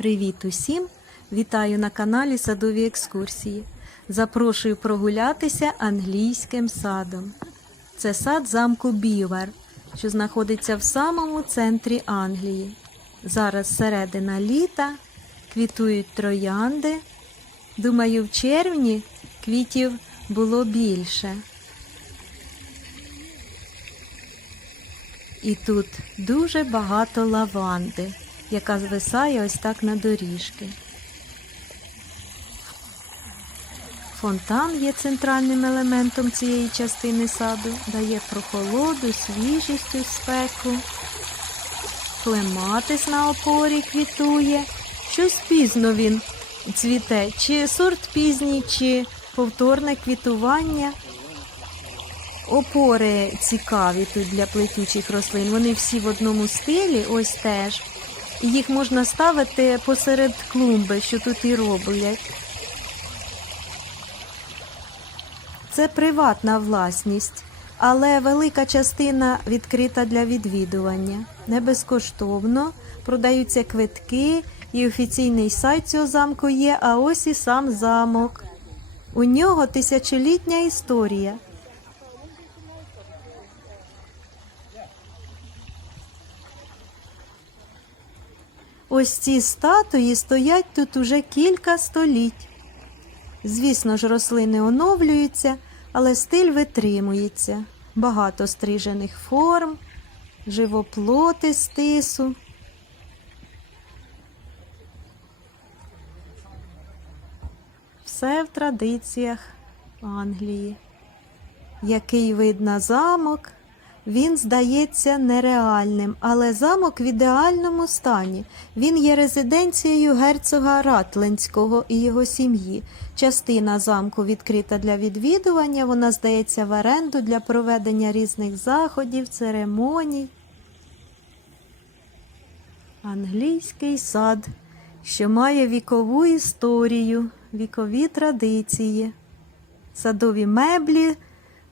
Привіт усім! Вітаю на каналі Садові екскурсії. Запрошую прогулятися англійським садом. Це сад замку Бівер, що знаходиться в самому центрі Англії. Зараз середина літа, квітують троянди. Думаю, в червні квітів було більше. І тут дуже багато лаванди, яка звисає ось так на доріжки. Фонтан є центральним елементом цієї частини саду, дає прохолоду, свіжість у спеку. Клематис на опорі квітує. Щось пізно він цвіте, чи сорт пізній, чи повторне квітування. Опори цікаві тут для плетючих рослин. Вони всі в одному стилі, ось теж. Їх можна ставити посеред клумби, що тут і роблять. Це приватна власність, але велика частина відкрита для відвідування. Не безкоштовно продаються квитки, і офіційний сайт цього замку є, а ось і сам замок. У нього тисячолітня історія. Ось ці статуї стоять тут уже кілька століть. Звісно ж, рослини оновлюються, але стиль витримується. Багато стрижених форм, живоплоти з тису. Все в традиціях Англії. Який вид на замок? Він здається нереальним, але замок в ідеальному стані. Він є резиденцією герцога Ратлинського і його сім'ї. Частина замку відкрита для відвідування, вона здається в оренду для проведення різних заходів, церемоній. Англійський сад, що має вікову історію, вікові традиції, садові меблі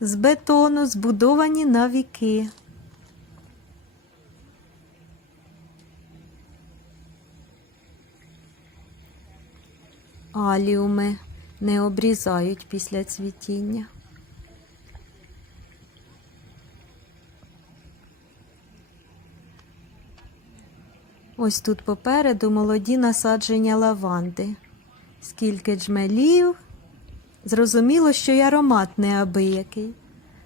з бетону збудовані на віки. Аліуми не обрізають після цвітіння. Ось тут попереду молоді насадження лаванди. Скільки джмелів. Зрозуміло, що й аромат неабиякий.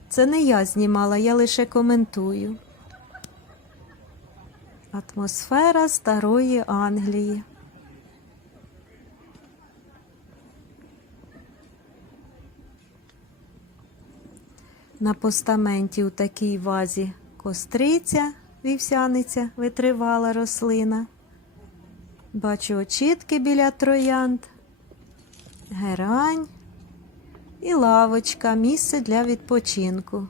Це не я знімала, я лише коментую. Атмосфера старої Англії. На постаменті у такій вазі костриця, вівсяниця, витривала рослина. Бачу очітки біля троянд, герань і лавочка, місце для відпочинку.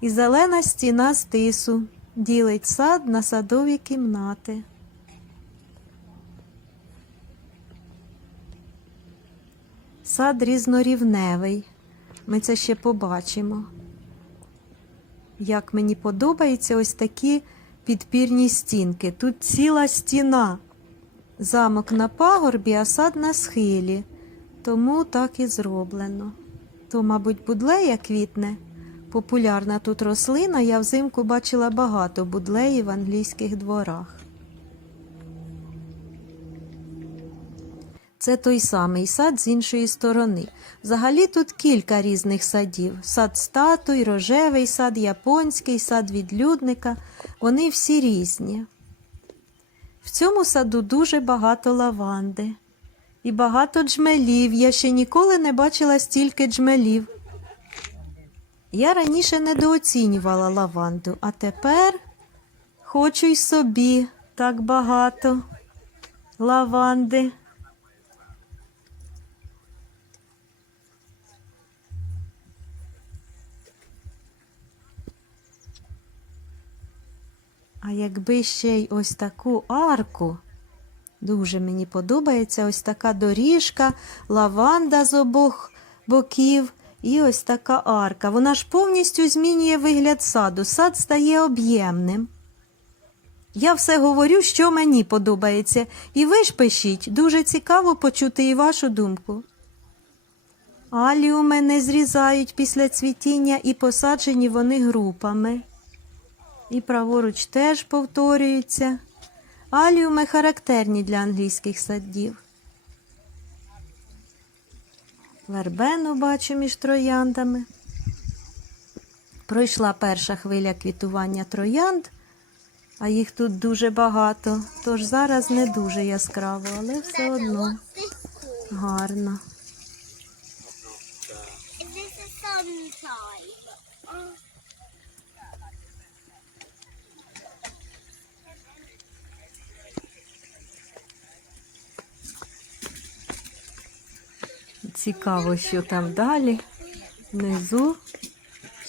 І зелена стіна з тису ділить сад на садові кімнати. Сад різнорівневий. Ми це ще побачимо. Як мені подобаються ось такі підпірні стінки. Тут ціла стіна. Замок на пагорбі, а сад на схилі. Тому так і зроблено. То, мабуть, будлея квітне. Популярна тут рослина, я взимку бачила багато будлеїв в англійських дворах. Це той самий сад з іншої сторони. Взагалі тут кілька різних садів: сад статуй, рожевий сад, японський, сад відлюдника. Вони всі різні. В цьому саду дуже багато лаванди. І багато джмелів. Я ще ніколи не бачила стільки джмелів. Я раніше недооцінювала лаванду, а тепер хочу й собі так багато лаванди. А якби ще й ось таку арку. Дуже мені подобається ось така доріжка, лаванда з обох боків і ось така арка. Вона ж повністю змінює вигляд саду. Сад стає об'ємним. Я все говорю, що мені подобається, і ви ж пишіть. Дуже цікаво почути і вашу думку. Аліуми не зрізають після цвітіння і посаджені вони групами. І праворуч теж повторюються. Аліуми характерні для англійських садів. Вербену бачу між трояндами. Пройшла перша хвиля квітування троянд, а їх тут дуже багато, тож зараз не дуже яскраво, але все одно гарно. Is this a Цікаво, що там далі. Внизу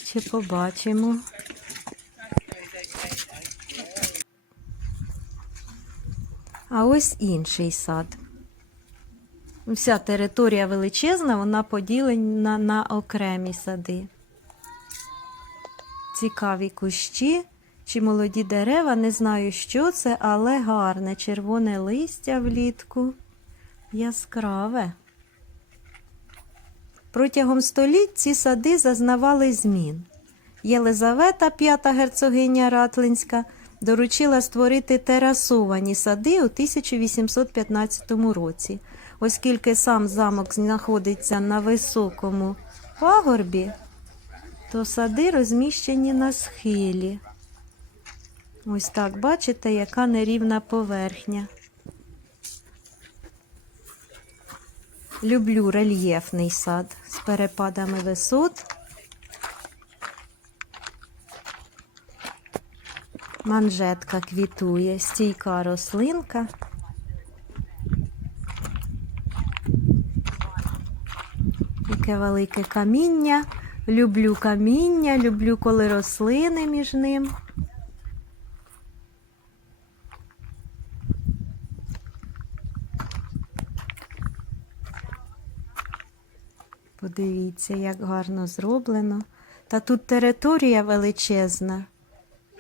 ще побачимо. А ось інший сад. Вся територія величезна, вона поділена на окремі сади. Цікаві кущі чи молоді дерева, не знаю, що це, але гарне червоне листя влітку. Яскраве. Протягом століть ці сади зазнавали змін. Єлизавета, п'ята герцогиня Ратлинська, доручила створити терасовані сади у 1815 році, оскільки сам замок знаходиться на високому пагорбі, то сади розміщені на схилі. Ось так бачите, яка нерівна поверхня. Люблю рельєфний сад з перепадами висот. Манжетка квітує, стійка рослинка. Яке велике каміння. Люблю каміння, люблю, коли рослини між ним. Подивіться, як гарно зроблено. Та тут територія величезна.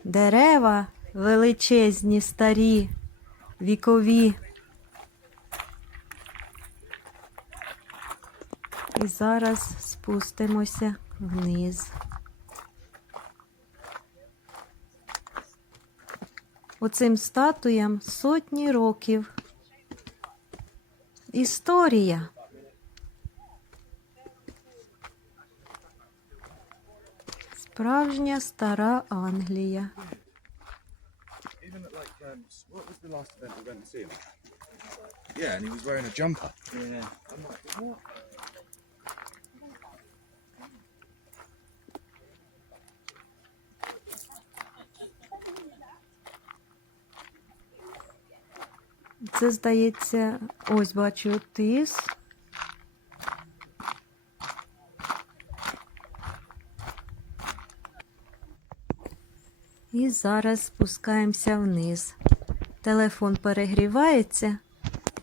Дерева величезні, старі, вікові. І зараз спустимося вниз. Оцим статуям сотні років. Історія. Справжня стара Англія. Even at like, um, what was the last event we went to see him? Yeah, and he was wearing a jumper. Yeah. I'm like, what? Це, здається, ось бачу тис. І зараз спускаємося вниз. Телефон перегрівається.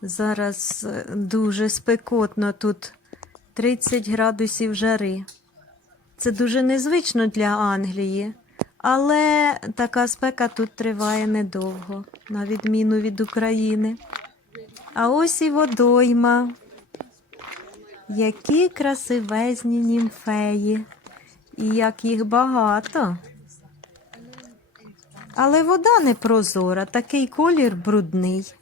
Зараз е, дуже спекотно тут 30 градусів жари. Це дуже незвично для Англії, але така спека тут триває недовго, на відміну від України. А ось і водойма. Які красивезні німфеї, і як їх багато. Але вода не прозора, такий колір брудний.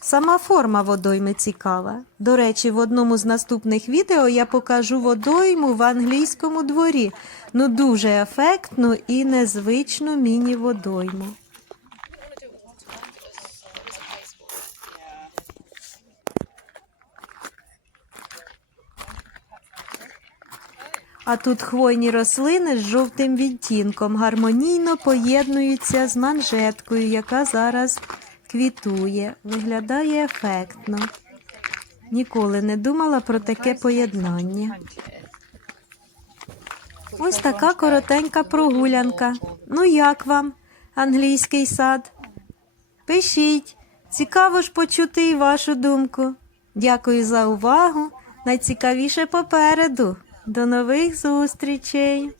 Сама форма водойми цікава. До речі, в одному з наступних відео я покажу водойму в англійському дворі. Ну дуже ефектну і незвичну міні-водойму. А тут хвойні рослини з жовтим відтінком гармонійно поєднуються з манжеткою, яка зараз квітує. Виглядає ефектно. Ніколи не думала про таке поєднання. Ось така коротенька прогулянка. Ну як вам, англійський сад? Пишіть. Цікаво ж почути і вашу думку. Дякую за увагу. Найцікавіше попереду. До нових зустрічей!